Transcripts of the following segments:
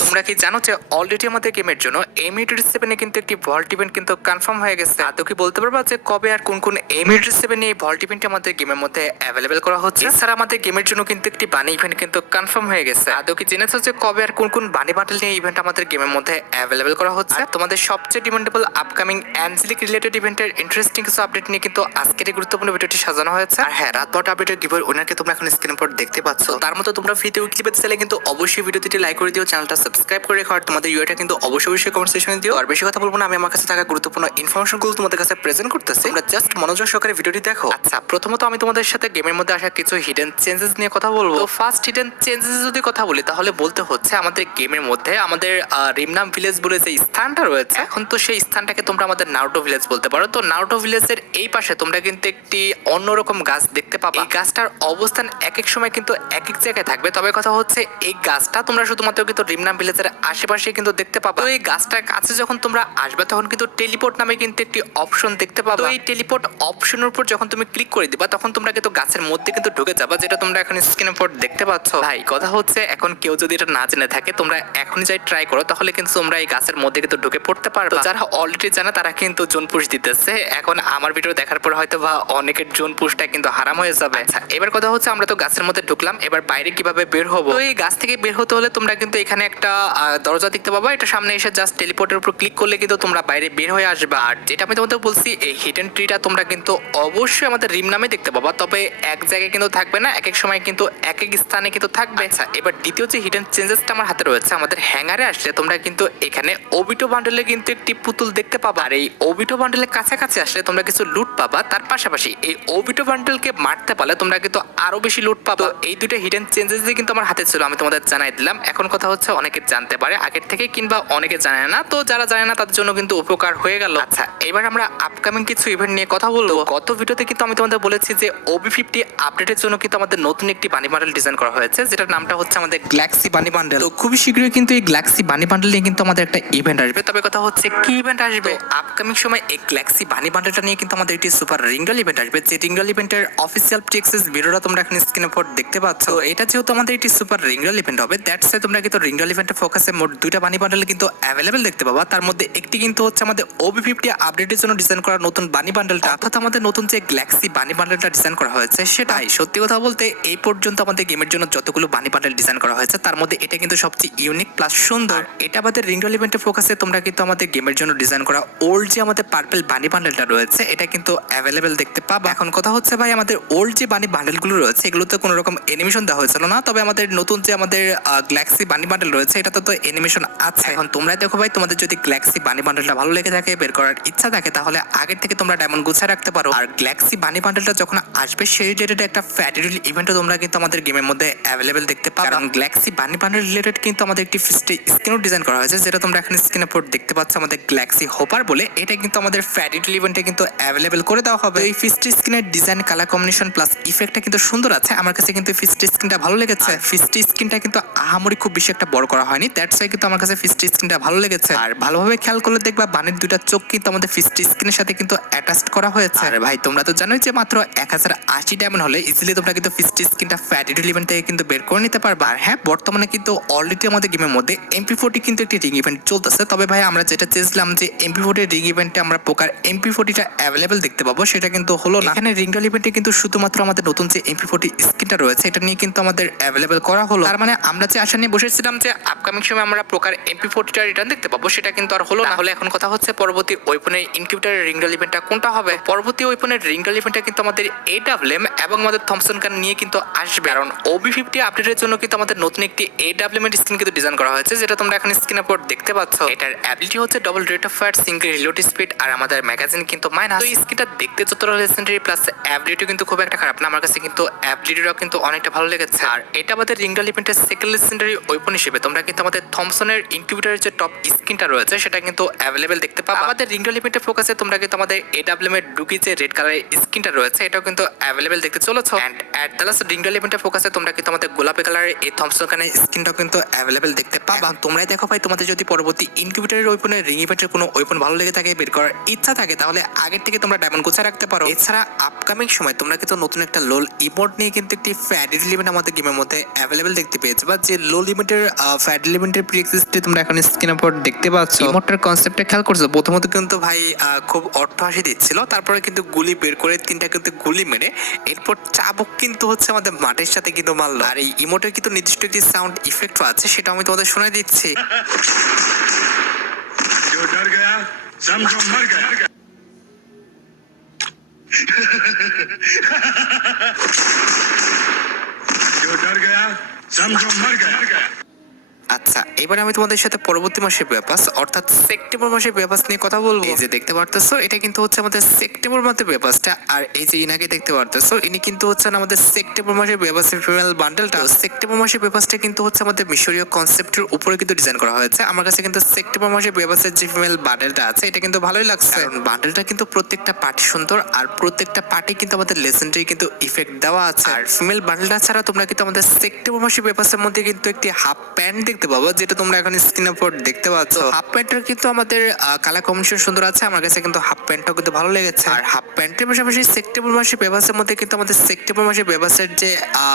তোমরা কি জানো যে অলরেডি আমাদের গেমের জন্য M87 কিন্তু একটি ভল্ট ইভেন্ট কিন্তু কনফার্ম হয়ে গেছে। আদৌ কি বলতে পারবা যে কবে আর কোন কোন M87 এই ভল্ট ইভেন্ট আমাদের গেমের মধ্যে অ্যাভেলেবেল করা হচ্ছে? এছাড়া আমাদের গেমের জন্য কিন্তু একটি বানি ইভেন্ট কিন্তু কনফার্ম হয়ে গেছে। আদৌ কি জেনেছো যে কবে আর কোন কোন বানি বান্ডেল নিয়ে ইভেন্ট আমাদের গেমের মধ্যে অ্যাভেলেবেল করা হচ্ছে? আর তোমাদের সবচেয়ে ডিমান্ডেবল আপকামিং অ্যাঞ্জেলিক রিলেটেড ইভেন্টের ইন্টারেস্টিং কিছু আপডেট নিয়ে কিন্তু আজকের এই গুরুত্বপূর্ণ ভিডিওটি সাজানো হয়েছে। আর হ্যাঁ, রাত 12টা আপডেটের গিভওয়ে উইনারকে তোমরা এখন স্ক্রিনের উপর দেখতে পাচ্ছ। তার মতো তোমরা ফ্রিতে উইকলি পেতে চাইলে কিন্তু অবশ্যই ভিডিওটি লাইক করে দিও, চ্যানেলটা সাবস্ক্রাইব করে রেখো, আর তোমাদের ইউআইটা কিন্তু অবশ্যই কমেন্ট সেকশনে দিও। আর বেশি কথা বলবো না, আমি আমার কাছে থাকা গুরুত্বপূর্ণ ইনফরমেশনগুলো তোমাদের কাছে প্রেজেন্ট করতেছি, তোমরা জাস্ট মনোযোগ সহকারে ভিডিওটি দেখো। আচ্ছা, প্রথমত আমি তোমাদের সাথে গেমের মধ্যে আসা কিছু হিডেন চেঞ্জেস নিয়ে কথা বলবো। তো ফার্স্ট হিডেন চেঞ্জেস যদি কথা বলি তাহলে বলতে হচ্ছে আমাদের গেমের মধ্যে আমাদের রিমনাম ভিলেজ বলে যে স্থানটা রয়েছে, এখন তো সেই স্থানটাকে তোমরা আমাদের নারুটো ভিলেজ বলতে পারো। তো নারুটো ভিলেজের এই পাশে তোমরা কিন্তু একটি অন্যরকম গাছ দেখতে পাবে। এই গাছটার অবস্থান এক এক সময় কিন্তু এক এক জায়গায় থাকবে, তবে কথা হচ্ছে এই গাছটা তোমরা শুধুমাত্র কিন্তু রিমনাম ভিলেজের আশেপাশে কিন্তু দেখতে পাবে। তো এই গাছটার কাছে যখন তোমরা আসবে তখন কিন্তু টেলিপোর্ট নামে কিন্তু একটি অপশন দেখতে পাবে। তো এই টেলিপোর্ট অপশনের উপর যখন তুমি ক্লিক করে দিবা তখন তোমরা কিন্তু গাছের মধ্যে কিন্তু ঢুকে যাবা, যেটা তোমরা এখন স্ক্রিনের উপর দেখতে পাচ্ছ। ভাই কথা হচ্ছে এখন কেউ যদি এটা না জেনে থাকে তোমরা এখনই যাই ট্রাই করো, তাহলে কিন্তু তোমরা এই গাছের মধ্যে কিন্তু ঢুকে পড়তে পারবে। যারা অলরেডি জানে তারা কিন্তু জোন পুশ দিতেছে, এখন আমার ভিডিও দেখার পর হয়তো বা অনেকের জোন পুশটা কিন্তু হারাম হয়ে যাবে। আচ্ছা, এবার কথা হচ্ছে আমরা তো গাছের মধ্যে ঢুকলাম, এবার বাইরে কিভাবে বের হবো? তো এই গাছ থেকে বের হতে হলে তোমরা কিন্তু এখানে একটা দরজা দেখতে পাবা, এটা সামনে এসে জাস্ট টেলিপোর্টের উপর ক্লিক করলে কিন্তু তোমরা বাইরে বের হয়ে আসবে। আর যেটা আমি তোমাদের বলছি, এই হিডেন ট্রিটা তোমরা কিন্তু অবশ্যই আমাদের রিম নামে দেখতে পাবা, তবে এক জায়গায় কিন্তু থাকবে না, এক এক সময় কিন্তু এক এক স্থানে কিন্তু থাকবে। আচ্ছা, এবার দ্বিতীয় যে হিডেন চেঞ্জেসটা আমার হাতে রয়েছে, আমাদের হ্যাঙ্গারে আসলে তোমরা কিন্তু এখানে ওবিটো বান্ডেলে কিন্তু একটি পুতুল দেখতে পাবা। আর এই ওবিটো বান্ডেলের কাছাকাছি আসলে তোমরা কিছু লুট পাবা, তার পাশাপাশি এই ওবিটো বান্ডেলকে মারতে পারলে তোমরা কিন্তু আরো বেশি লুট পাবা। এই দুইটা হিডেন চেঞ্জেস কিন্তু আমার হাতে ছিল, আমি তোমাদের জানাই দিলাম। এখন কথা হচ্ছে অনেকে জানতে পারে আগের থেকে কিংবা অনেকে জানে না, তো যারা জানে না তাদের জন্য কিন্তু উপকার হয়ে গেল। আচ্ছা, এবার আমরা আপকামিং কিছু ইভেন্ট নিয়ে কথা বলবো। গত ভিডিওতে কিন্তু আমি তোমাদের বলেছি যে OB50 আপডেটের জন্য কিন্তু আমাদের নতুন একটি বানি বান্ডেল ডিজাইন করা হয়েছে, যেটার নামটা হচ্ছে আমাদের গ্যালাক্সি বানি বান্ডেল। তো খুবই শীঘ্রই কিন্তু এই গ্যালাক্সি বানি বান্ডেল নিয়ে কিন্তু আমাদের একটা ইভেন্ট আসবে, তবে কথা হচ্ছে কি ইভেন্ট আসবে আপকামিং সময়। এই গ্যালাক্সি বানি বান্ডেলটা নিয়ে কিন্তু আমাদের একটি সুপার রিংডল ইভেন্ট আসবে, যে রিংডল ইভেন্টের অফিসিয়াল টেক্সেস ভিডিওটা তোমরা এখন স্ক্রিনের উপর দেখতে পাচ্ছ। তো এটা যেহেতু আমাদের একটি সুপার রিংডল ইভেন্ট হবে, দ্যাটস ওয়াই তোমরা কিন্তু রিংডল ইভেন্টের ফোকাসে মোট দুইটা বানি বান্ডেল কিন্তু অ্যাভেলেবেল দেখতে পাবা। তার মধ্যে একটি কিন্তু হচ্ছে আমাদের OB50 আপডেটের জন্য ডিজাইন করা নতুন বানি বান্ডেলটা, অর্থাৎ আমাদের নতুন যে গ্যালাক্সি বানি বান্ডেলটা ডিজাইন করা হয়েছে সেটাই। সত্যি কথা বলতে এই পর্যন্ত আমাদের গেমের জন্য যতগুলো বানি বান্ডেল ডিজাইন করা হয়েছে তার মধ্যে এটা কিন্তু সবচেয়ে ইউনিক প্লাস সুন্দর। এটা আমাদের রিংডল ইভেন্টের ফোকাসে তোমরা কিন্তু আমাদের গেমের জন্য ডিজাইন করা ওল্ড যে আমাদের পার্পল বানি বান্ডেলটা রয়েছে এটা কিন্তু অ্যাভেলেবেল দেখতে পাবা। এখন কথা হচ্ছে ভাই, আমাদের ওল্ড যে বানি বান্ডেলগুলো রয়েছে এগুলোতে কোনো রকম অ্যানিমেশন দেওয়া হয়েছিল না, তবে আমাদের নতুন যে আমাদের গ্যালাক্সি বানি বান্ডেল রয়েছে এটাতে তো অ্যানিমেশন আছে। এখন তোমরা দেখো ভাই, তোমাদের যদি গ্যালাক্সি বানি বান্ডেলটা ভালো লেগে থাকে, বের করার ইচ্ছা থাকে, তাহলে আগের থেকে তোমরা ডায়মন্ড গুছিয়ে রাখতে পারো। আর গ্যালাক্সি বানি বান্ডেলটা যখন আসবে সেই রিলেটেড একটা ফ্যাটিডুল ইভেন্টও তোমরা কিন্তু আমাদের গেমের মধ্যে অ্যাভেলেবেল দেখতে পাবে। কারণ গ্যালাক্সি বানি বান্ডেল রিলেটেড কিন্তু আমাদের একটি ফিস্টে স্কিনও ডিজাইন করা হয়েছে, যেটা তোমরা এখন স্ক্রিনের উপর দেখতে পাচ্ছ আমাদের গ্যালাক্সি হোপার বলে। এটা কিন্তু আমাদের ফ্যাটিডুল ইভেন্টে কিন্তু অ্যাভেলেবেল করে দেওয়া হবে। এই ফিস্টে স্কিনের ডিজাইন, কালার কম্বিনেশন প্লাস ইফেক্টটা কিন্তু সুন্দর আছে, আমার কাছে কিন্তু ফিস্টে স্কিনটা ভালো লেগেছে। ফিস্টে স্কিনটা কিন্তু আহামরি খুব বেশি একটা বড় করা হয়নি, দ্যাটস ওয়াই কিন্তু আমার কাছে ফিস্টে স্কিনটা ভালো লেগেছে। আর ভালোভাবে খেয়াল করলে দেখবা বানের দুইটা চোখ কিন্তু আমাদের ফিস্টে স্কিনের সাথে কিন্তু অ্যাটাচড করা হয়েছে। আর ভাই তোমরা তো জানোই যে মাত্র 1080 ডায়মন্ড হলে ইজিলি তোমরা কিন্তু ফিস্টে স্কিনটা ফ্যাটিডুল ইভেন্ট থেকে কিন্তু বের করে নিতে পারবা। আর হ্যাঁ, বর্তমানে কিন্তু অলরেডি আমাদের গেমের মধ্যে MP40 কিন্তু একটি রিং ইভেন্ট চলতেছে, তবে ভাই আমরা যেটা চেয়েছিলাম যে MP40 রিং ইভেন্টে আমরা পোকার MP40টা অ্যাভেলেবেল দেখতে পাবো, সেটা কিন্তু হলো না। এখানে রিংডল ইভেন্টে কিন্তু শুধুমাত্র আমাদের নতুন যে MP40 স্কিনটা রয়েছে এটা নিয়ে কিন্তু আমাদের অ্যাভেলেবেল করা হলো। তার মানে আমরা যে আশা নিয়ে বসেছিলাম যে আপকামিং সময় আমরা পোকার MP40টা রিটার্ন দেখতে পাবো, সেটা কিন্তু আর হলো না। হলে এখন কথা হচ্ছে পরবর্তী ওয়েপনের ইনকিউবেটরের রিংডল ইভেন্টটা কোনটা হবে। পরবর্তী ওয়েপনের রিংডল ইভেন্টটা কিন্তু আমাদের AWM এবং আমাদের থমসন গান নিয়ে কিন্তু আসবে, কারণ OB50 আপডেটের জন্য কিন্তু আমাদের নতুন একটি AWM এর স্কিন কিন্তু ডিজাইন করা হয়েছে, যেটা তোমরা এখন স্ক্রিনের উপর দেখতে পাচ্ছ। এটার অ্যাবিলিটি হচ্ছে double rate of fire, single reload speed, আর আমাদের ম্যাগাজিন কিন্তু মাইনাস। তো এই স্কিনটা দেখতে যতটা লেজেন্ডারি প্লাস অ্যাবিলিটি কিন্তু খুব একটা খারাপ না, আমার কাছে কিন্তু অ্যাবিলিটিটাও কিন্তু অনেকটা ভালো লেগেছে। আর এটা আমাদের রিংডল ইভেন্টের সেকেন্ড লেজেন্ডারি ওয়েপন হিসেবে তোমরা কিন্তু আমাদের থমসনের ইনকিউবেটরের যে টপ স্কিনটা রয়েছে সেটা কিন্তু অ্যাভেলেবেল দেখতে পাবা। আমাদের রিংডল ইভেন্টের ফোকাসে তোমরা কিন্তু আমাদের AWM এর ডুকি যে রেড কালারের স্কিনটা রয়েছে এটাও কিন্তু অ্যাভেলেবেল দেখতে চলেছো। এন্ড এট দ্য লাস্ট রিংডল ইভেন্টের ফোকাসে তোমরা কিন্তু আমাদের গোলাপি কালারের এই থমসন গানের স্কিনটাও কিন্তু অ্যাভেলেবেল দেখতে পাবা। তোমরাই দেখো ভাই, তোমাদের যদি পরবর্তী ইনকিউবেটরের ওয়েপনের রিং ইভেন্টের কোনো ওয়েপন ভালো লেগে থাকে, বের করার ইচ্ছা থাকে, তাহলে আগের থেকে তোমরা ডায়মন্ড গুছিয়ে রাখতে পারো। এছাড়া আপকামিং সময় তোমরা কিন্তু নতুন একটা লোল ইমোট নিয়ে কিন্তু একটি ফ্যাটিডুল ইভেন্ট আমাদের গেমের মধ্যে অ্যাভেলেবেল দেখতে পেয়েছে, বা যে লোল ইভেন্টের ফ্যাট এলিমেন্টের প্রি এক্সিস্টে তোমরা এখন স্ক্রিনের উপর দেখতে পাচ্ছ। ইমোটটার কনসেপ্টটা খেয়াল করছো, প্রথমত কিন্তু ভাই খুব অট্টহাসি দিচ্ছিল, তারপরে কিন্তু গুলি বের করে তিনটা কিন্তু গুলি মেরে এরপর চাবুক কিন্তু হচ্ছে আমাদের মাঠের সাথে কিন্তু মারলো। আর এই ইমোটের কিন্তু নির্দিষ্ট একটি সাউন্ড ইফেক্ট আছে, সেটা আমি তোমাদের শোনাই দিচ্ছি। जो डर गया समझो मर गया जो डर गया समझो मर गया। আচ্ছা, এবার আমি তোমাদের সাথে পরবর্তী মাসের ব্যাপার অর্থাৎ সেপ্টেম্বর মাসের ব্যাপার নিয়ে কথা বলবো। এই যে দেখতে পারতেছো, এটা কিন্তু হচ্ছে আমাদের সেপ্টেম্বর মাসের ব্যাপারটা। আর এই যে ইনাকে দেখতে পারতেছো, ইনি কিন্তু হচ্ছে আমাদের সেপ্টেম্বর মাসের ব্যাপারের ফিমেল বান্ডেলটা। সেপ্টেম্বর মাসের ব্যাপারটা কিন্তু হচ্ছে আমাদের মিশরীয় কনসেপ্টের উপরে কিন্তু ডিজাইন করা হয়েছে। আমার কাছে কিন্তু সেপ্টেম্বর মাসের ব্যাপারের যে ফিমেল বান্ডেলটা আছে, এটা কিন্তু ভালোই লাগছে, কারণ বান্ডেলটা কিন্তু প্রত্যেকটা পার্টি সুন্দর, আর প্রত্যেকটা পার্টি কিন্তু আমাদের লেজেন্ডারি কিন্তু ইফেক্ট দেওয়া আছে। আর ফিমেল বান্ডেলটা ছাড়া তোমরা কিন্তু আমাদের সেপ্টেম্বর মাসের ব্যাপারের মধ্যে কিন্তু একটি হাফ প্যান্ট দেখতে পাবো, যেটা তোমরা এখন স্ক্রিনের উপর দেখতে পাচ্ছ। হাফ প্যান্টের কিন্তু আমাদের কালার কম্বিনেশন সুন্দর আছে, আমার কাছে কিন্তু হাফ প্যান্টটাও কিন্তু ভালো লেগেছে। আর হাফ প্যান্টের পাশাপাশি সেপ্টেম্বর মাসের পেপারসের মধ্যে কিন্তু আমাদের সেপ্টেম্বর মাসের পেপারসের যে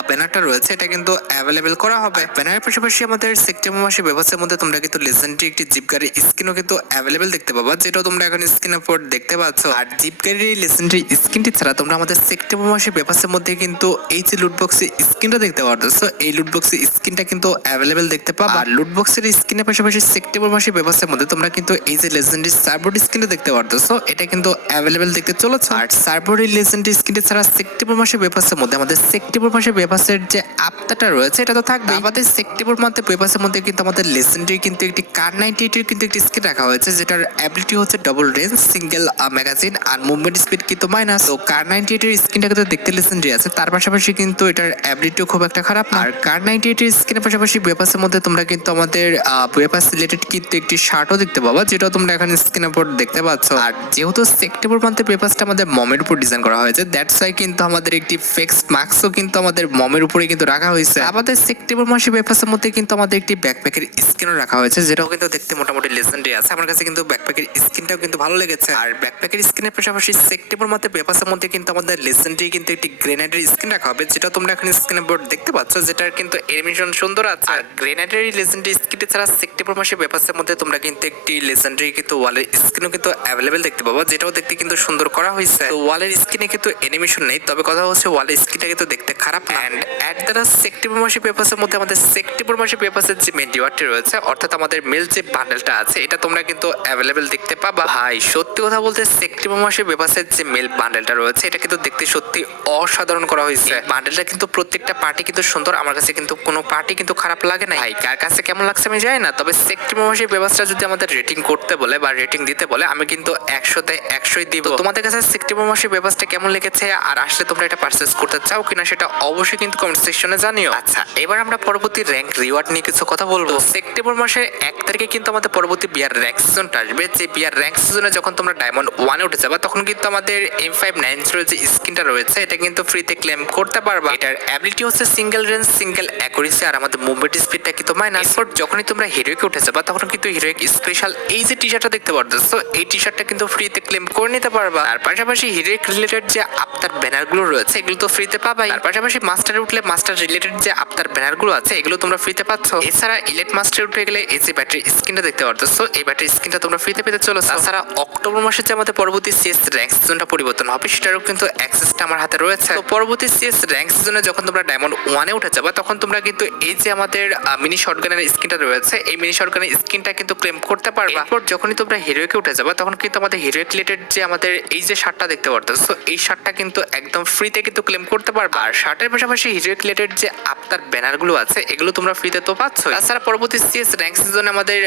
ব্যানারটা রয়েছে, এটা কিন্তু অ্যাভেলেবেল করা হবে। ব্যানারের পাশাপাশি আমাদের সেপ্টেম্বর মাসের পেপারসের মধ্যে তোমরা কিন্তু লেজেন্ডারি একটি জিপ গাড়ির স্কিনও কিন্তু অ্যাভেলেবেল দেখতে পাবা, যেটাও তোমরা এখন স্ক্রিনের উপর দেখতে পাচ্ছ। আর জিপ গাড়ির লেজেন্ডারি স্কিনটি ছাড়া তোমরা আমাদের সেপ্টেম্বর মাসের পেপারসের মধ্যে কিন্তু এই যে লুটবক্সের স্কিনটা দেখতে পারতেছো, এই লুটবক্সের স্কিনটা কিন্তু অ্যাভেলেবেল দেখতে পাবা। আর লুটবক্সের স্কিনের পাশাপাশি সেপ্টেম্বর মাসের পেপারসের মধ্যে তোমরা কিন্তু এই যে লেজেন্ডারি সার্বোর্ড স্কিনটা দেখতে পারতেছো, এটা কিন্তু অ্যাভেলেবেল দেখতে চলেছে। আর সার্বোর্ডের লেজেন্ডারি স্কিনটা ছাড়া সেপ্টেম্বর মাসের পেপারসের মধ্যে আমাদের সেপ্টেম্বর মাসের পেপারসের যে আপটাটা রয়েছে, এটা তো থাকবে। আমাদের সেপ্টেম্বর মাসের পেপারসের মধ্যে কিন্তু আমাদের লেজেন্ডারি কিন্তু একটি কার 98 এর কিন্তু একটি স্কিন রাখা হয়েছে, যেটার অ্যাবিলিটি হচ্ছে ডাবল রেঞ্জ, সিঙ্গেল ম্যাগাজিন আর মুভমেন্ট স্পিড কিন্তু মাইনাস। তো কার 98 এর স্কিনটা কিন্তু দেখতে লেজেন্ডারি আছে, তার পাশাপাশি কিন্তু এটার অ্যাবিলিটিও খুব একটা খারাপ না। আর কার 98 এর স্কিনের পাশাপাশি পেপারসের মধ্যে তোমরা কিন্তু আমাদের পেপার রিলেটেড কিন্তু একটি শার্টও দেখতে পাবা, যেটা তোমরা এখানে স্ক্রিনের উপর দেখতে পাচ্ছ। আর যেহেতু সেপ্টেম্বর মান্থে পেপারসটা আমাদের মমের উপর ডিজাইন করা হয়েছে, দ্যাটস ওয়াই কিন্তু আমাদের একটি ফিক্স মার্কসও কিন্তু আমাদের মমের উপরে কিন্তু রাখা হয়েছে। আমাদের সেপ্টেম্বর মাসে পেপারসের মধ্যে কিন্তু আমাদের একটি ব্যাকপ্যাকের স্কিনও রাখা হয়েছে, যেটাও কিন্তু দেখতে মোটামুটি লেজেন্ডারি আছে। আমার কাছে কিন্তু ব্যাকপ্যাকের স্কিনটাও কিন্তু ভালো লেগেছে। আর ব্যাকপ্যাকের স্কিনের পাশাপাশি সেপ্টেম্বর মান্থে পেপারসের মধ্যে কিন্তু আমাদের লেজেন্ডারি কিন্তু একটি গ্রেনেডের স্কিন রাখা হবে, যেটা তোমরা এখন স্ক্রিনের উপর দেখতে পাচ্ছ, যেটার কিন্তু অ্যানিমেশন সুন্দর আছে। আর গ্রেনেডের লেজেন্ডারি স্কিনটি ছাড়া সেপ্টেম্বর মাসে পেপারসের মধ্যে তোমরা কিন্তু একটি লেজেন্ডারি কিন্তু ওয়ালের স্ক্রিনও কিন্তু অ্যাভেলেবেল দেখতে পাবো, যেটাও দেখতে কিন্তু সুন্দর করা হয়েছে। তো ওয়ালের স্ক্রিনে কিন্তু অ্যানিমেশন নেই, তবে কথা হচ্ছে ওয়ালের স্ক্রিনটা কিন্তু দেখতে খারাপ না। এন্ড এট দ্বারা সেপ্টেম্বর মাসের পেপারসের মধ্যে আমাদের সেপ্টেম্বর মাসের পেপারসের যে মেন রিওয়ার্ডটি রয়েছে, অর্থাৎ আমাদের মেল যে বান্ডেলটা আছে, এটা তোমরা কিন্তু অ্যাভেলেবেল দেখতে পাবা। ভাই সত্যি কথা বলতে সেপ্টেম্বর মাসের পেপারসের যে মেল বান্ডেলটা রয়েছে, এটা কিন্তু দেখতে সত্যি অসাধারণ করা হয়েছে। বান্ডেলটা কিন্তু প্রত্যেকটা পার্টি কিন্তু সুন্দর, আমার কাছে কিন্তু কোনো পার্টি কিন্তু খারাপ লাগে না। ভাই কার কাছে কেমন লাগছে আমি জানি না, তবে সেপ্টেম্বর মাসের পেপারসটা যদি আমাদের রেটিং করতে বলে বা রেটিং দিতে বলে, আমি কিন্তু 100তে 100ই দিব। তোমাদের কাছে সেপ্টেম্বর মাসের পেপারসটা কেমন লেগেছে, আর আসলে তোমরা এটা পারচেজ করতে চাও কিনা সেটা অবশ্যই কিন্তু কমেন্ট সেকশনে জানিও। আচ্ছা, এবার আমরা পরবর্তী র্যাঙ্ক রিওয়ার্ড নিয়ে কিছু কথা বলবো। সেপ্টেম্বর মাসের 1 তারিখে কিন্তু আমাদের পরবর্তী বিয়ার র্যাঙ্ক সিজনটা আসবে। যে বিয়ার র্যাঙ্ক সিজনে যখন তোমরা ডায়মন্ড 1 এ উঠে যাবে, তখন কিন্তু আমাদের M590 যে স্কিনটা রয়েছে, এটা কিন্তু ফ্রিতে ক্লেম করতে পারবা। এটার অ্যাবিলিটি হচ্ছে সিঙ্গেল রেঞ্জ, সিঙ্গেল অ্যাকুরেসি, আর আমাদের মুভমেন্ট স্পিডটা কিন্তু মাইনাস। যখনই তোমরা হিরোইকে উঠে যাবে, তখন কিন্তু হিরোইক স্পেশাল এই যে টি শার্টটা দেখতে পারতেছো, এই টি শার্টটা কিন্তু ফ্রিতে ক্লেম করে নিতে পারবা। আর পাশাপাশি হিরোইক রিলেটেড যে আফতার ব্যানারগুলো রয়েছে, এগুলো তো ফ্রিতে পাবাই। আর পাশাপাশি মাস্টারে উঠলে মাস্টার রিলেটেড যে আফতার ব্যানারগুলো আছে, এগুলো তোমরা ফ্রিতে পাচ্ছ। এছাড়া ইলেট মাস্টারে উঠে গেলে এই যে ব্যাটারি স্ক্রিনটা দেখতে পারতেছো, এই ব্যাটারি স্ক্রিনটা তোমরা ফ্রিতে পেতে চলেছো। তাছাড়া অক্টোবর মাসে যে আমাদের পরবর্তী সিএস র্যাঙ্ক সিজনটা পরিবর্তন হবে, সেটারও কিন্তু অ্যাক্সেসটা আমার হাতে রয়েছে। তো পরবর্তী সিএস র্যাঙ্ক সিজনে যখন তোমরা ডায়মন্ড 1 এ উঠে যাবে, তখন তোমরা কিন্তু এই যে আমাদের মিনি শটগানের স্ক্রিনটা রয়েছে, এই মিনি শটগানের স্ক্রিনটা কিন্তু ক্লেম করতে পারবা। এরপর যখনই তোমরা হিরোইকে উঠে যাবে, তখন কিন্তু আমাদের হিরোইক রিলেটেড যে আমাদের এই যে শার্টটা দেখতে পারতেছো, এই শার্টটা কিন্তু একদম ফ্রিতে কিন্তু ক্লেম করতে পারবা। আর শার্টের পাশাপাশি হিরোইক রিলেটেড যে আফতার ব্যানারগুলো আছে, এগুলো তোমরা ফ্রিতে তো পাচ্ছ। তাছাড়া পরবর্তী সিএস র্যাঙ্ক সিজনে আমাদের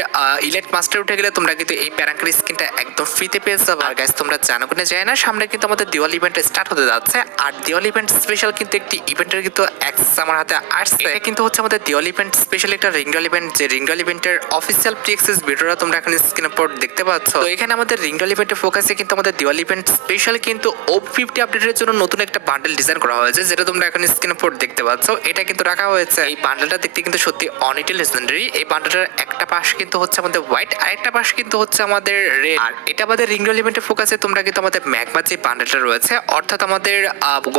ইলেট মাস্টার উঠে গেলে তোমরা কিন্তু এই প্যারাঙ্কের স্কিনটা একদম ফ্রিতে পেয়ে যাবে। আর গাইস তোমরা জানো কিনা জানি না, সামনে কিন্তু আমাদের দিওয়ালি ইভেন্ট স্টার্ট হতে যাচ্ছে। আর দিওয়ালি ইভেন্ট স্পেশাল কিন্তু একটি ইভেন্টের কিন্তু অ্যাক্সেস আমার হাতে আসছে। এটা কিন্তু হচ্ছে আমাদের দিওয়ালি ইভেন্ট স্পেশাল একটা রিংডল ইভেন্ট, যে রিংডল ইভেন্টের অফিসিয়াল প্রি অ্যাক্সেস ভিডিওটা তোমরা এখন স্ক্রিনের উপর দেখতে পাচ্ছ। তো এখানে আমাদের রিংডল ইভেন্টের ফোকাসে কিন্তু আমাদের দিওয়ালি ইভেন্ট স্পেশাল কিন্তু OP50 আপডেটের জন্য নতুন একটা বান্ডেল ডিজাইন করা হয়েছে, যেটা তোমরা এখন স্ক্রিনের উপর দেখতে পাচ্ছ। এটা কিন্তু রাখা হয়েছে। এই বান্ডেলটা দেখতে কিন্তু সত্যি অনেকটাই লেজেন্ডারি। এই বান্ডেলটার একটা পাশ কিন্তু হচ্ছে আমাদের হোয়াইট, আর একটা পাশ কিন্তু হচ্ছে আমাদের রেড। আর এটা আমাদের রিংডল ইভেন্টের ফোকাসে তোমরা কিন্তু আমাদের ম্যাগমা যে বান্ডেলটা রয়েছে, অর্থাৎ আমাদের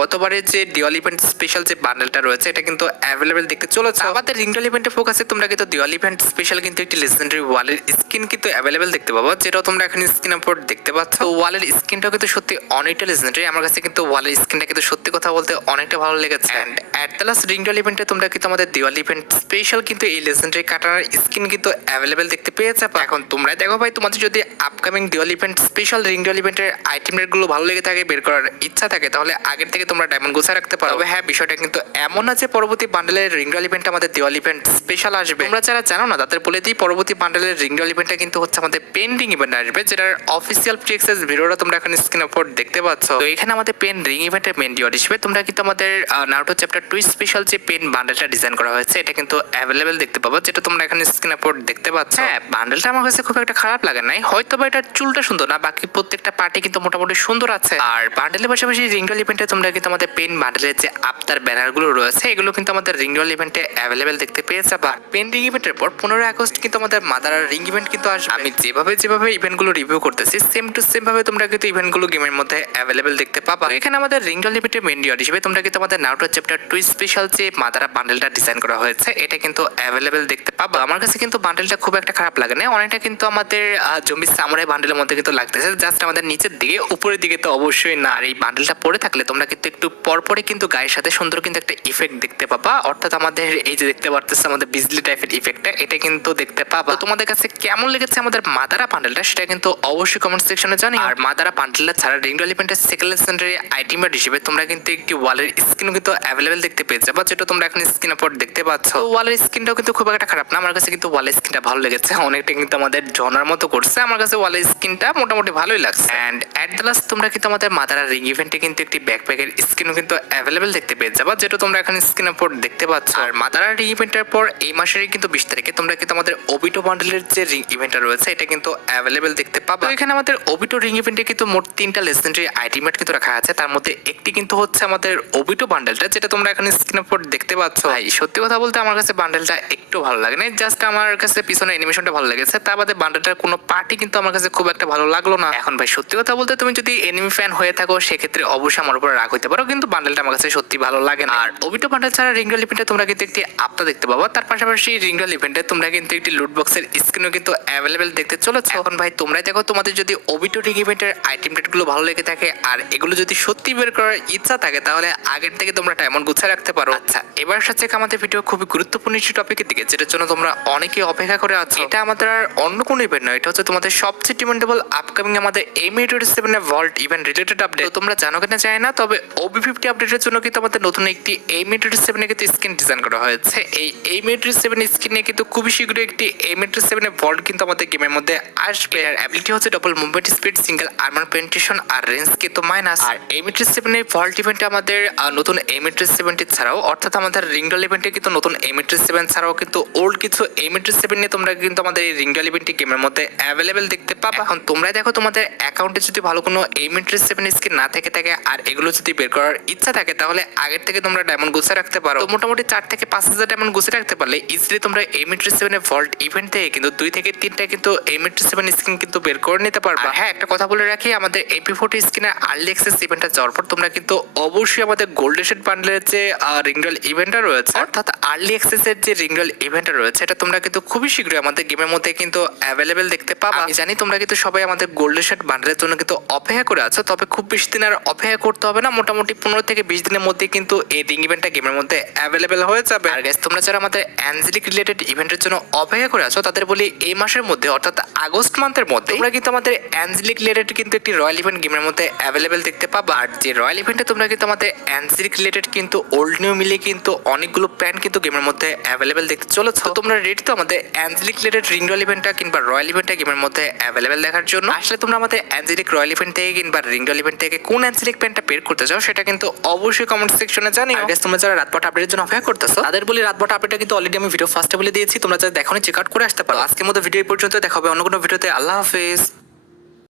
গতবারের যে দিওয়ালি ইভেন্ট স্পেশাল যে বান্ডেলটা রয়েছে, এটা কিন্তু অ্যাভেলেবেল দেখতে চলেছে। আমাদের রিংডল ইভেন্টের ফোকাসে তোমরা তোমরা কিন্তু দিওয়ালি ইভেন্ট স্পেশাল কিন্তু একটি লেজেন্ডারি ওয়ালের স্কিন কিন্তু অ্যাভেলেবেল দেখতে পাবো, যেটা তোমরা এখন স্ক্রিন উপর দেখতে পাচ্ছ। তো ওয়ালের স্কিনটাও কিন্তু সত্যি অনেকটা লেজেন্ডারি। আমার কাছে কিন্তু ওয়ালের স্কিনটা কিন্তু সত্যি কথা বলতে অনেকটা ভালো লেগেছে। এন্ড অ্যাট দ্য লাস্ট রিংডল ইভেন্টে তোমরা কিন্তু আমাদের দিওয়ালি ইভেন্ট স্পেশাল কিন্তু এই লেজেন্ডারি কাটানার স্কিন কিন্তু অ্যাভেলেবেল দেখতে পেয়ে যাবে। এখন তোমরা দেখো ভাই, তোমাদের যদি আপকামিং দিওয়ালি ইভেন্ট স্পেশাল রিংডল ইভেন্টের আইটেম রেটগুলো ভালো লেগে থাকে, বের করার ইচ্ছা থাকে, তাহলে আগের থেকে তোমরা ডায়মন্ড গুছা রাখতে পারো। তবে হ্যাঁ, বিষয়টা কিন্তু এমন না যে পরবর্তী বান্ডেলের রিংডল ইভেন্ট আমাদের দিওয়ালি ইভেন্ট স্পেশাল আসবে। তোমরা যারা জানো না তাদের বলে দিই, পরবর্তী বান্ডেলের রিংডল ইভেন্টটা কিন্তু হচ্ছে আমাদের পেন্ডিং ইভেন্ট আসবে, যেটার অফিসিয়াল প্রি অ্যাক্সেস ভিডিওটা তোমরা এখন স্ক্রিন উপর দেখতে পাচ্ছ। তো এখানে আমাদের পেন রিং ইভেন্টের মেন ডিওর হিসেবে তোমরা কিন্তু আমাদের নারুটো চ্যাপ্টার 2 স্পেশাল যে পেন বান্ডেলটা ডিজাইন করা হয়েছে এটা কিন্তু অ্যাভেলেবেল দেখতে পাবো, যেটা তোমরা এখন স্ক্রিন উপর দেখতে পাচ্ছ। হ্যাঁ, বান্ডেলটা আমার কাছে খুব একটা খারাপ লাগে নাই, হয়তো বা এটার চুলটা সুন্দর না, বাকি প্রত্যেকটা পার্টি কিন্তু মোটামুটি সুন্দর আছে। আর বান্ডেলের পাশাপাশি রিংডল ইভেন্টে তোমরা কিন্তু আমাদের পেন বান্ডেলের যে আফতার ব্যানারগুলো রয়েছে এগুলো কিন্তু আমাদের রিংডল ইভেন্টে অ্যাভেলেবেল দেখতে পেয়ে যাবে। পেন রিং ইভেন্টের পর 15 আগস্ট কিন্তু আমাদের মাদার রিং ইভেন্ট কিন্তু আসবে। আমি যেভাবে ইভেন্টগুলো রিভিউ করতেছি সেম টু সেম ভাবে তোমরা কিন্তু ইভেন্টগুলো গেমের মধ্যে অ্যাভেলেবেল দেখতে পাবা। এখানে আমাদের রিংডল ইভেন্টের মেন ডিওর হিসেবে তোমরা কিন্তু আমাদের নারুটো চ্যাপ্টার 2 স্পেশাল যে মাদারা বান্ডেলটা ডিজাইন করা হয়েছে এটা কিন্তু অ্যাভেলেবেল দেখতে পাবা। আমার কাছে কিন্তু বান্ডেলটা খুব একটা খারাপ লাগে না, অনেকটা কিন্তু আমাদের জম্বি সামুরাই বান্ডেলের মধ্যে কিন্তু লাগতেছে, জাস্ট আমাদের নিচের দিকে, উপরের দিকে তো অবশ্যই না। আর এই বান্ডেলটা পরে থাকলে তোমরা কিন্তু একটু পরপরই কিন্তু গায়ের সাথে সুন্দর কিন্তু একটা ইফেক্ট দেখতে পাবা, অর্থাৎ আমাদের এই যে দেখতে পারতেছে আমাদের বিজলি টাইপের ইফেক্টটা, এটা কিন্তু দেখতে পাবা। তো তোমাদের কাছে কেমন লেগেছে আমাদের মাদারা বান্ডেলটা সেটা কিন্তু অবশ্যই কমেন্ট সেকশনে জানি। আর মাদারা বান্ডেলটা ছাড়া রিংডল ইভেন্টের সেকেন্ড লেজেন্ডারি আইটেম হিসেবে তোমরা কিন্তু একটি ওয়ালের স্কিন কিন্তু অ্যাভেলেবেল দেখতে পেয়ে যাবে, যেটা তোমরা এখন স্ক্রিন উপর দেখতে পাচ্ছ। তো ওয়ালের স্কিনটাও কিন্তু খুব একটা খারাপ না, আমার কাছে কিন্তু ওয়ালের স্কিনটা ভালো লেগেছে, অনেকটা কিন্তু আমাদের জনার মতো করছে। আমার কাছে ওয়ালের স্কিনটা মোটামুটি ভালোই লাগছে। এন্ড অ্যাট দ্য লাস্ট তোমরা কিন্তু আমাদের মাদারা রিং ইভেন্টে কিন্তু একটি ব্যাকপ্যাকের স্কিনও কিন্তু অ্যাভেলেবেল দেখতে পেয়ে যাবে, যেটা তোমরা এখন স্ক্রিন উপর দেখতে পাচ্ছ। আর মাদারা রিং ইভেন্টের পর এই মাসেরই কিন্তু 20 তারিখে তোমরা কিন্তু আমাদের ওবিটো বান্ডেলের যে রিং ইভেন্টটা রয়েছে এটা কিন্তু অ্যাভেলেবেল দেখতে পাবা। এখানে আমাদের ওবিটো রিং ইভেন্টে কিন্তু মোট 3টা লেজেন্ডারি আইটেম কিন্তু রাখা আছে, তার মধ্যে একটি কিন্তু হচ্ছে আমাদের ওবিটো বান্ডেলটা, যেটা তোমরা এখন স্ক্রিন উপর দেখতে পাচ্ছ। ভাই সত্যি কথা বলতে আমার কাছে বান্ডেলটা একটু ভালো লাগে না, জাস্ট আমার কাছে পিছনে অ্যানিমেশনটা ভালো লেগেছে, তার বাদে বান্ডেলটার কোনো পার্টি কিন্তু আমার কাছে খুব একটা ভালো লাগলো না। এখন ভাই সত্যি কথা বলতে তুমি যদি এনিমি ফ্যান হয়ে থাকো সেক্ষেত্রে অবশ্যই আমার উপরে রাগ হইতে পারো, কিন্তু বান্ডেলটা আমার কাছে সত্যি ভালো লাগে না। আর ওবিটো বান্ডেল ছাড়া রিংডল ইভেন্টে তোমরা কিন্তু একটি আপটা দেখতে পাবো, তার পাশাপাশি রিংডল ইভেন্টে তোমরা কিন্তু একটি লুট বক্সের স্ক্রিনও কিন্তু অ্যাভেলেবেল দেখতে চলেছে। এখন ভাই তোমরাই দেখো, তোমাদের যদি ওবিটো রিং ইভেন্টের আইটেম রেটগুলো ভালো লেগে থাকে আর এগুলো যদি সত্যি বের করার ইচ্ছা থাকে তাহলে আগের থেকে তোমরা ডায়মন্ড গুছিয়ে রাখতে পারো। আচ্ছা, এবার সাথে আমাদের ভিডিও খুবই গুরুত্বপূর্ণ একটি টপিকের দিকে, যেটার জন্য তোমরা অনেকেই অপেক্ষা করে আছো। এটা আমাদের আর অন্য কোনো ইভেন্ট নয়, এটা হচ্ছে তোমাদের সবচেয়ে ডিমান্ডেবল আপকামিং আমাদের M827 এর ভল্ট ইভেন্ট রিলেটেড আপডেট। তোমরা জানো কিনা জানি না, তবে OB50 আপডেটের জন্য কিন্তু আমাদের নতুন একটি M827 এর কিন্তু স্কিন ডিজাইন করা হয়েছে। এই M827 স্কিনে কিন্তু খুবই শীঘ্রই একটি M827 এর ভল্ট কিন্তু আমাদের গেমের মধ্যে আসবে। আর অ্যাবিলিটি হচ্ছে double movement speed, single armour penetration আর রেঞ্জ কিন্তু মাইনাস। আর M827 এর ভল্ট ইভেন্টে আমাদের নতুন M827 ছাড়াও, অর্থাৎ আমাদের রিংডল ইভেন্টে কিন্তু নতুন M827 ছাড়াও কিন্তু ওল্ড কিছু M827 নিয়ে তোমরা কিন্তু আমাদের এই রিংডল ইভেন্টে গেমের মধ্যে অ্যাভেলেবেল দেখতে পাবা। এখন তোমরা দেখো, তোমাদের অ্যাকাউন্টে যদি ভালো কোনো M827 স্কিন না থেকে থাকে আর এগুলো যদি বের করার ইচ্ছা থাকে তাহলে আগের থেকে তোমরা ডায়মন্ড গুছিয়ে রাখতে পারো। তো মোটামুটি 4 থেকে 5,000 ডায়মন্ড গুছিয়ে রাখতে পারলে ইজিলি তোমরা M827 এর ভল্ট ইভেন্ট থেকে কিন্তু 2 থেকে 3টা কিন্তু M827 স্কিন কিন্তু বের করে নিতে পারবা। হ্যাঁ, একটা কথা বলে রাখি, আমাদের AP40 স্কিনের আর্লি অ্যাক্সেস ইভেন্টটা যাওয়ার পর তোমরা কিন্তু অবশ্যই আমাদের গোল্ডেন শেড বান্ডেলের যে রিংডল ইভেন্টটা রয়েছে, অর্থাৎ আর্লি অ্যাক্সেসের যে রিংডল ইভেন্টটা রয়েছে এটা তোমরা কিন্তু খুবই শীঘ্রই আমাদের গেমের মধ্যে কিন্তু অ্যাভেলেবেল দেখতে পাবা। আমি জানি তোমরা কিন্তু সবাই আমাদের গোল্ডেন শেড বান্ডেলের জন্য কিন্তু অপেক্ষা করে আছো, তবে খুব বেশি দিন আর অপেক্ষা করতে হবে না, মোটামুটি 15 থেকে 20 দিনের মধ্যে কিন্তু এই রিং ইভেন্টটা গেমের মধ্যে অ্যাভেলেবেল হয়ে যাবে। আর গাইস, তোমরা যারা আমাদের অ্যাঞ্জেলিক রিলেটেড ইভেন্টের জন্য অপেক্ষা করে আছো তাদের বলি, এই মাসের মধ্যে অর্থাৎ আগস্ট মান্থের মধ্যে তোমরা কিন্তু আমাদের অ্যাঞ্জেলিক রিলেটেড কিন্তু একটি রয়্যাল ইভেন্ট গেমের মধ্যে অ্যাভেলেবেল দেখতে পাবা। আর যে রয়্যাল ইভেন্টে তোমরা কিন্তু আমাদের অ্যাঞ্জেলিক রিলেটেড কিন্তু ওল্ড নিউ মিলিয়ে কিন্তু অনেকগুলো প্ল্যান কিন্তু গেমের মধ্যে অ্যাভেলেবেল দেখতে চলেছে। তো তোমরা রেডি তো আমাদের অ্যাঞ্জেলিক রিলেটেড রিংডল ইভেন্টটা কিংবা রয়্যাল ইভেন্টটা গেমের মধ্যে অ্যাভেলেবেল দেখার জন্য? আসলে তোমরা আমাদের অ্যাঞ্জেলিক রয়্যাল ইভেন্ট থেকে কিংবা রিংডল ইভেন্ট থেকে কোন অ্যাঞ্জেলিক প্ল্যানটা বের করতে চাও সেটা কিন্তু অবশ্যই কমেন্ট সেকশনে জানিও। আর গাইস, তোমরা যারা রাতপট আপডেটের জন্য অপেক্ষা করতেছো তাদের বলি, রাতপট আপডেটটা কিন্তু অলরেডি আমি ভিডিও ফার্স্টে বলে দিয়েছি, তোমরা যারা দেখোনি চেক আউট করে আসতে পারো। আজকের মতো ভিডিও এই পর্যন্ত, দেখা হবে অন্য কোনো ভিডিওতে। আল্লাহ হাফেজ।